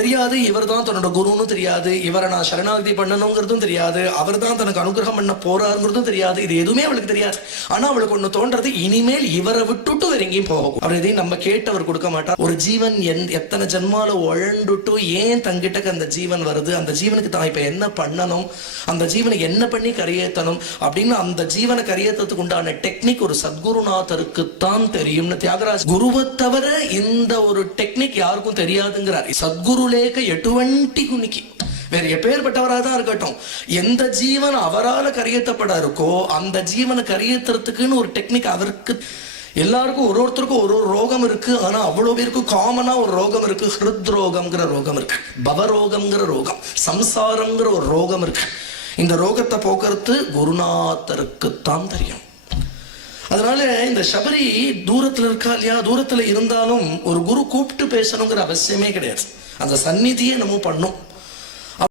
தெரியாது இவர் தான் தன்னோட குருன்னு தெரியாது, இவரை நான் சரணாகதி பண்ணணுங்கிறதும் தெரியாது, அவர் தான் தனக்கு அனுகிரகம் பண்ண போறாருங்கிறதும் தெரியாது. இது எதுவுமே அவளுக்கு தெரியாது. ஆனா அவளுக்கு ஒண்ணு தோன்றது, இனிமேல் இவரை விட்டுட்டு வேற எங்கேயும் போகும். அவர் எதையும் நம்ம கேட்டவர் கொடுக்க மாட்டார். ஒரு ஜீவன் எத்தனை ஜென்மால உழண்டுட்டு ஏன் தங்கிட்டக்கு அந்த ஜீவன் வருது, அந்த ஜீவனுக்கு தான் இப்ப என்ன பண்ணணும், அந்த ஜீவனை என்ன பண்ணி கரையேற்றணும் அப்படின்னு அந்த ஜீவனை கரையேற்றத்துக்கு உண்டான டெக்னிக் ஒரு சத்குருநாதருக்குத்தான் தெரியும்னு தியாகராஜ் குருவை தவிர இந்த ஒரு டெக்னிக் யாருக்கும் தெரியாதுங்கிறார். சத்குருலேக எட்டுவண்டி குணிக்கு வேற எப்பேற்பட்டவராக தான் இருக்கட்டும், எந்த ஜீவன் அவரால் கரையேற்றப்பட இருக்கோ அந்த ஜீவனை கரையேற்றுறதுக்குன்னு ஒரு டெக்னிக் அவருக்கு. எல்லாருக்கும் ஒருத்தருக்கும் ஒரு ரோகம் இருக்கு. ஆனா அவ்வளவு பேருக்கு காமனா ஒரு ரோகம் இருக்கு. ஹிருத் ரோகம்ங்கிற ரோகம் இருக்கு, பவரோகம்ங்கிற ரோகம், சம்சாரம்ங்கிற ஒரு ரோகம் இருக்கு. இந்த ரோகத்தை போக்குறது குருநாதருக்குத்தான் தெரியும். அதனால இந்த சபரி தூரத்துல இருக்கா இல்லையா, தூரத்துல இருந்தாலும் ஒரு குரு கூப்பிட்டு பேசணுங்கிற அவசியமே கிடையாது. அந்த சந்நிதியை நம்ம பண்ணும்.